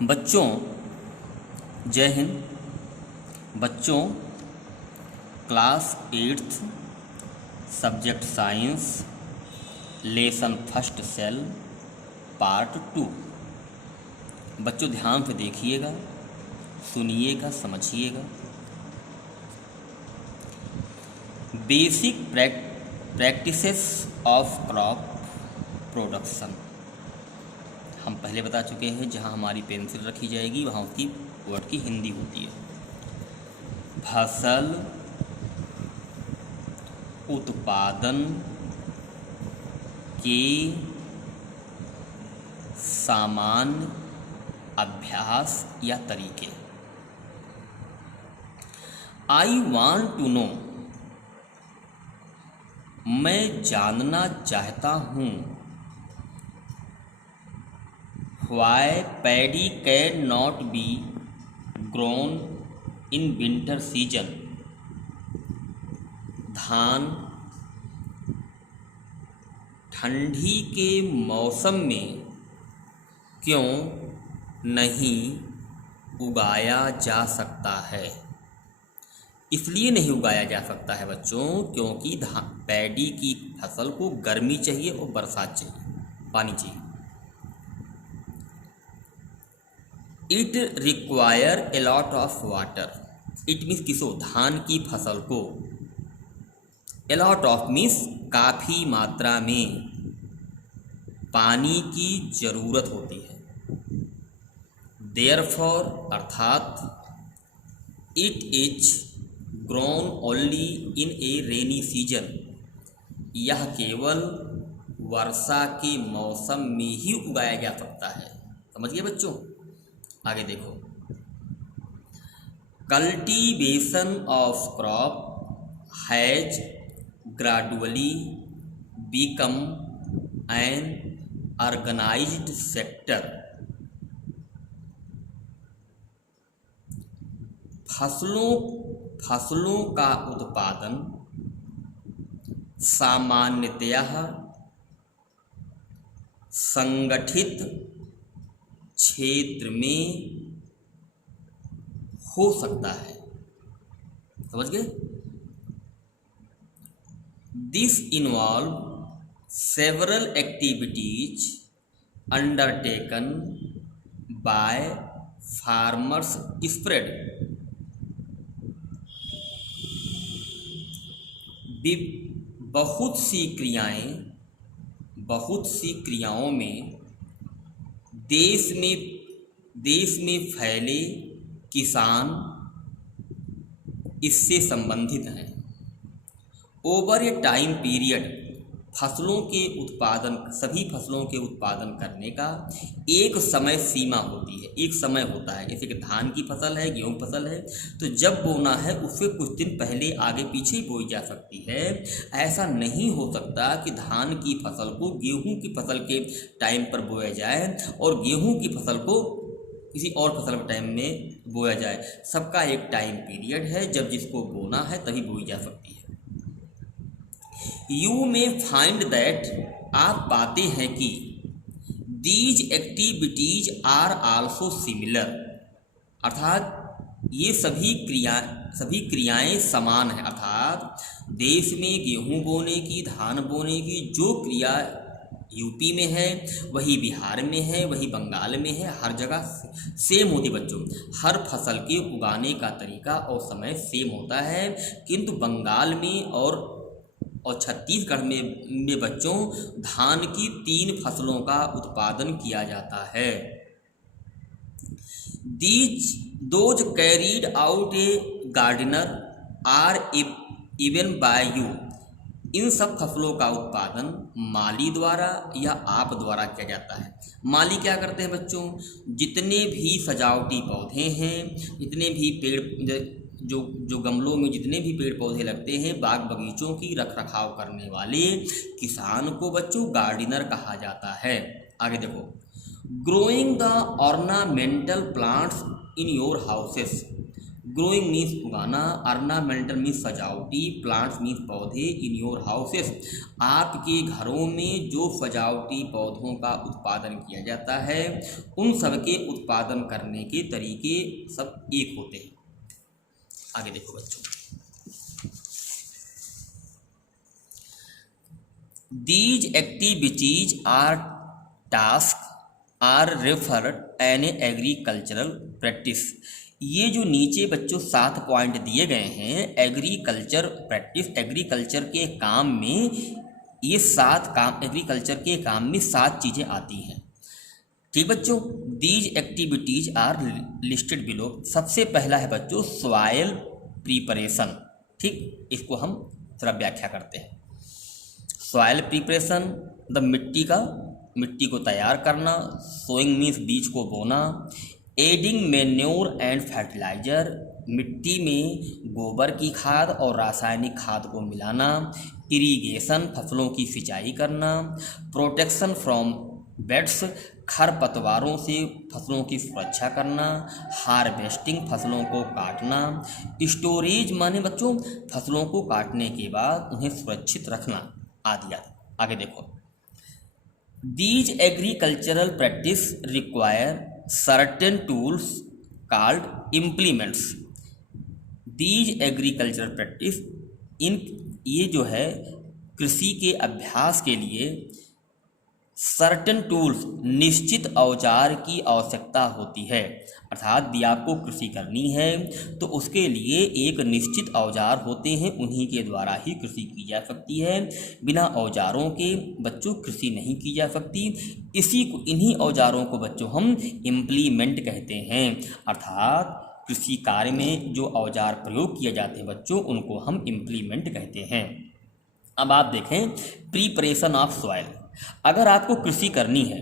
बच्चों, जय हिंद। बच्चों, class 8th subject science, lesson first cell, part 2। बच्चों ध्यान से देखिएगा, सुनिएगा, समझिएगा। Basic practices of crop production हम पहले बता चुके हैं। जहाँ हमारी पेंसिल रखी जाएगी वहाँ उसकी वर्ड की हिंदी होती है। फसल उत्पादन के सामान्य अभ्यास या तरीके। आई वांट टू नो, मैं जानना चाहता हूँ। Why paddy can not be grown in winter season? धान ठंडी के मौसम में क्यों नहीं उगाया जा सकता है? इसलिए नहीं उगाया जा सकता है बच्चों, क्योंकि पैडी की फसल को गर्मी चाहिए और बरसात चाहिए, पानी चाहिए। It require a lot of water. It means किसो, धान की फसल को। ए लॉट ऑफ मीन्स काफ़ी मात्रा में पानी की ज़रूरत होती है। देयरफॉर अर्थात it is grown only in A rainy season. यह केवल वर्षा के मौसम में ही उगाया जा सकता है। समझ गए बच्चों? आगे देखो। Cultivation of crop has gradually become an organized sector. फसलों का उत्पादन सामान्यतः संगठित क्षेत्र में हो सकता है। समझ गए? This involve several activities undertaken by farmers spread. बहुत सी क्रियाओं में देश में फैले किसान इससे संबंधित हैं। ओवर ए टाइम पीरियड, सभी फसलों के उत्पादन करने का एक समय सीमा होती है, एक समय होता है। जैसे कि धान की फसल है, गेहूं फसल है, तो जब बोना है उससे कुछ दिन पहले आगे पीछे ही बोई जा सकती है। ऐसा नहीं हो सकता कि धान की फसल को गेहूं की फसल के टाइम पर बोया जाए और गेहूं की फसल को किसी और फसल के टाइम में बोया जाए। सबका एक टाइम पीरियड है, जब जिसको बोना है तभी बोई जा सकती है। यू में फाइंड दैट, आप पाते हैं कि these activities are also similar, अर्थात ये सभी क्रियाएं समान हैं। अर्थात देश में गेहूं बोने की, धान बोने की जो क्रिया यूपी में है वही बिहार में है, वही बंगाल में है, हर जगह सेम होती है बच्चों। हर फसल के उगाने का तरीका और समय सेम होता है, किंतु बंगाल में और छत्तीसगढ़ में बच्चों धान की 3 फसलों का उत्पादन किया जाता है। Those carried out a gardener or even by you. इन सब फसलों का उत्पादन माली द्वारा या आप द्वारा किया जाता है। माली क्या करते हैं बच्चों? जितने भी सजावटी पौधे हैं, जितने भी पेड़, जो गमलों में जितने भी पेड़ पौधे लगते हैं, बाग बगीचों की रख रखाव करने वाले किसान को बच्चों गार्डनर कहा जाता है। आगे देखो। Growing the ornamental plants in your houses. Growing means उगाना, ऑर्नामेंटल मीन्स सजावटी, प्लांट्स मीन्स पौधे, इन योर हाउसेस आपके घरों में जो सजावटी पौधों का उत्पादन किया जाता है उन सब के उत्पादन करने के तरीके सब एक होते हैं। आगे देखो बच्चों, these activities are task are referred an agricultural practice. ये जो नीचे बच्चों 7 पॉइंट दिए गए हैं एग्रीकल्चर प्रैक्टिस, एग्रीकल्चर के काम में ये 7 काम, एग्रीकल्चर के काम में 7 चीज़ें आती हैं। ठीक बच्चों, these activities are listed below. सबसे पहला है बच्चों सॉइल प्रिपरेशन। ठीक, इसको हम थोड़ा व्याख्या करते हैं। सॉइल प्रिपरेशन, द मिट्टी को तैयार करना, सोइंग मीन्स बीज को बोना, एडिंग मैन्योर एंड फर्टिलाइजर, मिट्टी में गोबर की खाद और रासायनिक खाद को मिलाना, इरिगेशन, फसलों की सिंचाई करना, प्रोटेक्शन फ्रॉम पेस्ट्स, खरपतवारों से फसलों की सुरक्षा करना, हार्वेस्टिंग, फसलों को काटना, स्टोरेज माने बच्चों फसलों को काटने के बाद उन्हें सुरक्षित रखना आदि आदि। आगे देखो, these agricultural practice require certain tools called implements. These agricultural practice, ये जो है कृषि के अभ्यास के लिए सर्टेन टूल्स, निश्चित औजार की आवश्यकता होती है। अर्थात यदि आपको कृषि करनी है तो उसके लिए एक निश्चित औजार होते हैं, उन्हीं के द्वारा ही कृषि की जा सकती है। बिना औजारों के बच्चों कृषि नहीं की जा सकती। इन्हीं औजारों को बच्चों हम इम्प्लीमेंट कहते हैं। अर्थात कृषि कार्य में जो औजार प्रयोग किए जाते हैं बच्चों उनको हम इम्प्लीमेंट कहते हैं। अब आप देखें प्रिपरेशन ऑफ सॉइल। अगर आपको कृषि करनी है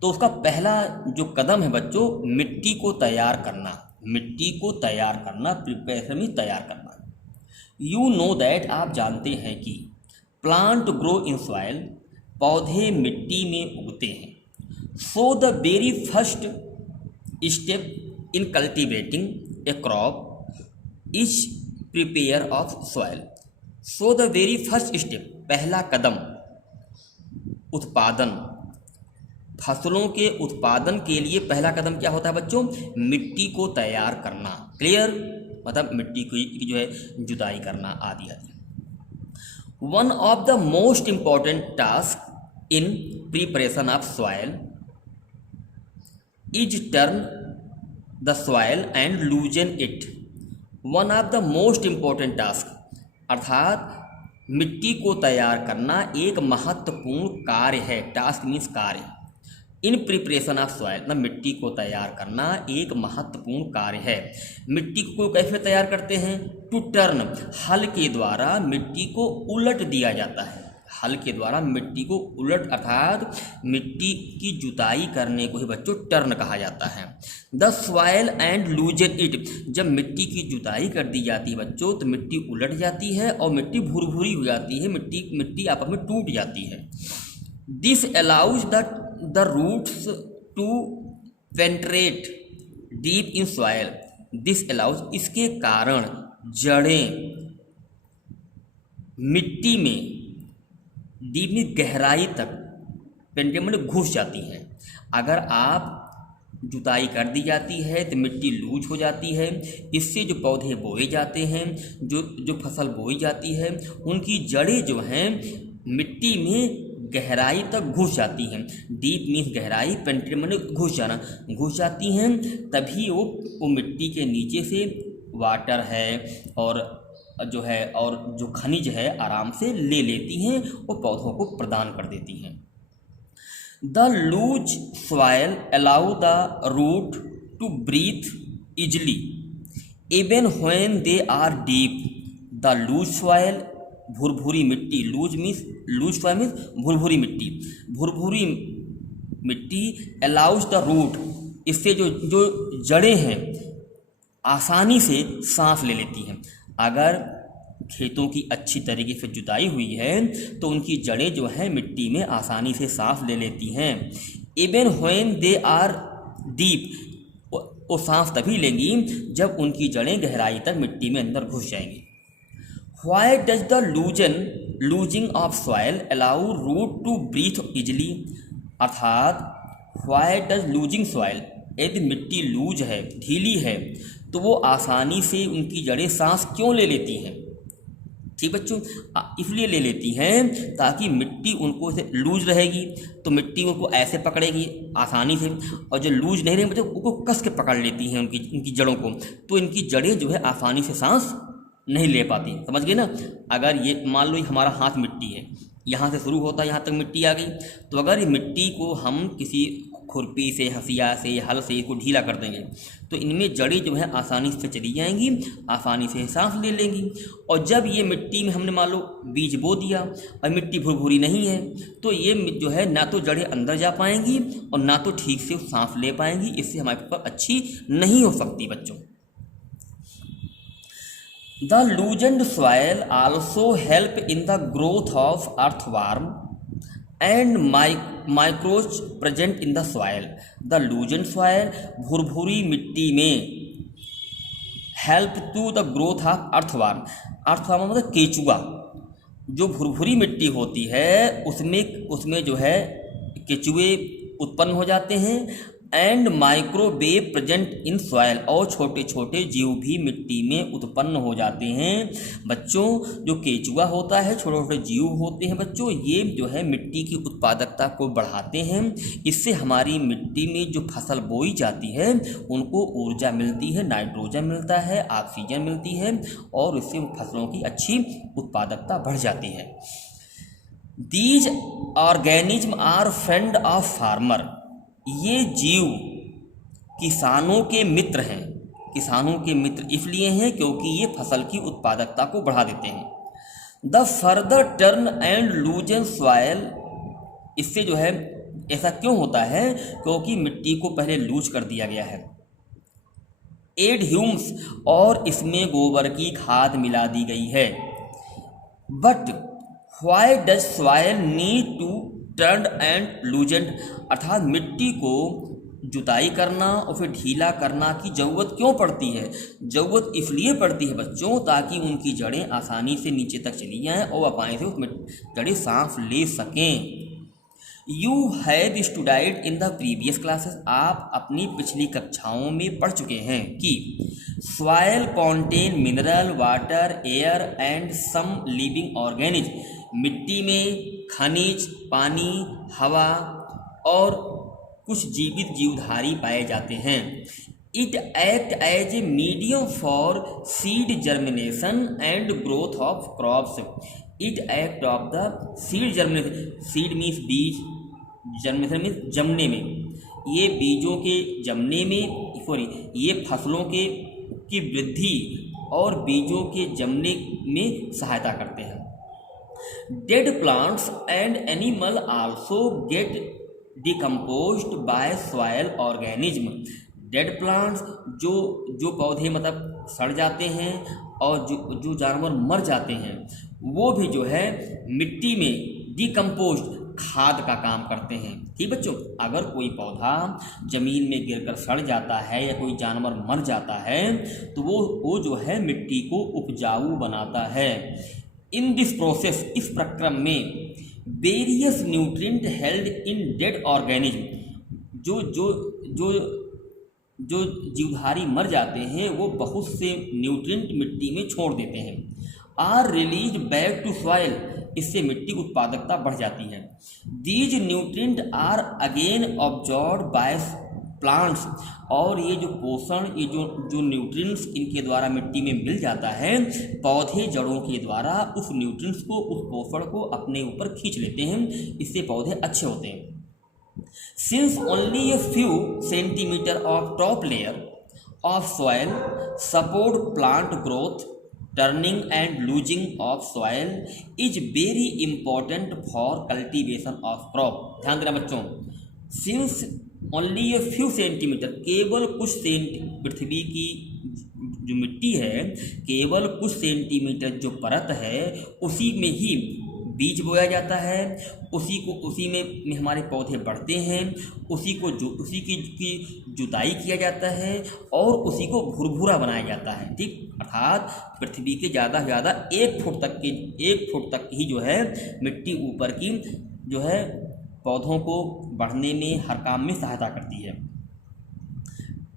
तो उसका पहला जो कदम है बच्चों मिट्टी को तैयार करना। मिट्टी को तैयार करना, प्रिपरेशन में तैयार करना। यू नो दैट, आप जानते हैं कि प्लांट ग्रो इन सॉइल, पौधे मिट्टी में उगते हैं। So the very first step in cultivating A crop is prepare of soil. So the very first step, पहला कदम उत्पादन, फसलों के उत्पादन के लिए पहला कदम क्या होता है बच्चों? मिट्टी को तैयार करना। क्लियर? मतलब मिट्टी की जो है जुताई करना आदि आदि। One of the most important task in preparation of soil is turn the soil and लूजन it. One of the most important task, अर्थात मिट्टी को तैयार करना एक महत्वपूर्ण कार्य है। टास्क मीन्स कार्य। इन प्रिपरेशन ऑफ सॉइल, ना मिट्टी को तैयार करना एक महत्वपूर्ण कार्य है। मिट्टी को कैसे तैयार करते हैं? टू टर्न, हल के द्वारा मिट्टी को उलट दिया जाता है। हल के द्वारा मिट्टी को उलट, अर्थात मिट्टी की जुताई करने को ही बच्चों टर्न कहा जाता है। द सॉइल एंड लूजन इट, जब मिट्टी की जुताई कर दी जाती है बच्चों तो मिट्टी उलट जाती है और मिट्टी भुरभुरी हो जाती है, मिट्टी आपस में टूट जाती है। This allows the roots to penetrate deep in soil. This allows, इसके कारण जड़ें मिट्टी में डीप में गहराई तक पेंट्रेट में घुस जाती हैं। अगर आप जुताई कर दी जाती है तो मिट्टी लूज हो जाती है। इससे जो पौधे बोए जाते हैं, जो फसल बोई जाती है, उनकी जड़ें जो हैं मिट्टी में गहराई तक घुस जाती हैं। डीप मीन्स गहराई, पेंट्रेट में घुस जाना, घुस जाती हैं। तभी वो मिट्टी के नीचे से वाटर है और जो खनिज है आराम से ले लेती हैं और पौधों को प्रदान कर देती हैं। The loose soil allow the root to breathe easily even when they are deep. The loose soil, भुरभुरी मिट्टी, लूज सॉइल मीन्स भुरभुरी मिट्टी। भुरभुरी मिट्टी अलाउज द रूट, इससे जो जड़ें हैं आसानी से सांस ले लेती हैं। अगर खेतों की अच्छी तरीके से जुताई हुई है तो उनकी जड़ें जो हैं मिट्टी में आसानी से सांस ले लेती हैं। Even when they are deep, वो सांस तभी लेंगी जब उनकी जड़ें गहराई तक मिट्टी में अंदर घुस जाएंगी। Why does the losing of soil allow root to breathe easily? अर्थात why does losing soil, यदि मिट्टी लूज है, ढीली है, तो वो आसानी से उनकी जड़ें सांस क्यों ले लेती हैं? ठीक बच्चों, इसलिए ले लेती हैं ताकि मिट्टी उनको से लूज रहेगी तो मिट्टी उनको ऐसे पकड़ेगी आसानी से, और जो लूज नहीं रहेगी बच्चों उनको कस के पकड़ लेती हैं उनकी जड़ों को, तो इनकी जड़ें जो है आसानी से सांस नहीं ले पाती। समझ गए ना? अगर ये मान लो हमारा हाथ मिट्टी है, यहाँ से शुरू होता है, यहाँ तक मिट्टी आ गई, तो अगर ये मिट्टी को हम किसी खुरपी से, हंसिया से, हल से इसको ढीला कर देंगे तो इनमें जड़ें जो है आसानी से चली जाएंगी, आसानी से सांस ले लेंगी। और जब ये मिट्टी में हमने मान लो बीज बो दिया और मिट्टी भुरभुरी नहीं है, तो ये जो है ना तो जड़ें अंदर जा पाएंगी और ना तो ठीक से सांस ले पाएंगी, इससे हमारे ऊपर अच्छी नहीं हो सकती बच्चों। The loosened soil also help in the growth of earthworm and microbes present in the soil. The loosened soil, भुरभुरी मिट्टी में, help to the growth of earthworm. earthworm मतलब केचुआ। जो भुरभुरी मिट्टी होती है उसमें जो है केचुए उत्पन्न हो जाते हैं। And microwave present in soil, और छोटे छोटे जीव भी मिट्टी में उत्पन्न हो जाते हैं। बच्चों जो केचुआ होता है, छोटे छोटे जीव होते हैं बच्चों, ये जो है मिट्टी की उत्पादकता को बढ़ाते हैं। इससे हमारी मिट्टी में जो फसल बोई जाती है उनको ऊर्जा मिलती है, नाइट्रोजन मिलता है, ऑक्सीजन मिलती है, और इससे फसलों की अच्छी उत्पादकता बढ़ जाती है। These organism are friend of farmer, ये जीव किसानों के मित्र हैं। किसानों के मित्र इसलिए हैं क्योंकि ये फसल की उत्पादकता को बढ़ा देते हैं। The further turn and लूजन soil, इससे जो है ऐसा क्यों होता है? क्योंकि मिट्टी को पहले लूज कर दिया गया है। एड ह्यूम्स, और इसमें गोबर की खाद मिला दी गई है। But why does soil need to turn and loosened, अर्थात मिट्टी को जुताई करना और फिर ढीला करना की ज़रूरत क्यों पड़ती है? ज़रूरत इसलिए पड़ती है बच्चों ताकि उनकी जड़ें आसानी से नीचे तक चली जाएं और आसानी से उसमें जड़ें सांस ले सकें। You have studied in the previous classes, आप अपनी पिछली कक्षाओं में पढ़ चुके हैं कि soil contain mineral, water, air and some living organism, मिट्टी में खनिज, पानी, हवा और कुछ जीवित जीवधारी पाए जाते हैं। It act as a medium for seed germination and growth of crops. It act of the seed germination, seed means बीज, जर्मिनेशन मीन्स जमने में, ये बीजों के जमने में, सॉरी ये फसलों की वृद्धि और बीजों के जमने में सहायता करते हैं। Dead plants and animal also get decomposed by soil organism. Dead plants जो पौधे मतलब सड़ जाते हैं और जो जानवर मर जाते हैं वो भी जो है मिट्टी में डिकम्पोज्ड खाद का काम करते हैं। ठीक बच्चों, अगर कोई पौधा जमीन में गिरकर सड़ जाता है या कोई जानवर मर जाता है तो वो जो है मिट्टी को उपजाऊ बनाता है। इन दिस प्रोसेस, इस प्रक्रम में various nutrient held in dead organism, जो जीवधारी मर जाते हैं वो बहुत से न्यूट्रिएंट मिट्टी में छोड़ देते हैं। Are release back to soil, इससे मिट्टी की उत्पादकता बढ़ जाती है। These nutrient are again absorbed by plants, और ये जो पोषण, ये जो न्यूट्रिएंट्स इनके द्वारा मिट्टी में मिल जाता है, पौधे जड़ों के द्वारा उस न्यूट्रिएंट्स को, उस पोषण को अपने ऊपर खींच लेते हैं, इससे पौधे अच्छे होते हैं। Since only a few centimetre of top layer of soil support plant growth, turning and losing of soil is very important for cultivation of crop. ध्यान देना बच्चों, since only a few centimetre, केवल कुछ पृथ्वी की जो मिट्टी है केवल कुछ सेंटीमीटर जो परत है उसी में ही बीज बोया जाता है, उसी में हमारे पौधे बढ़ते हैं, उसी की जुताई किया जाता है और उसी को भुरभुरा बनाया जाता है। ठीक, अर्थात पृथ्वी के ज़्यादा से ज़्यादा 1 फुट तक ही जो है मिट्टी ऊपर की जो है पौधों को बढ़ने में, हर काम में सहायता करती है।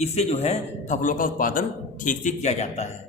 इससे जो है फसलों का उत्पादन ठीक से किया जाता है।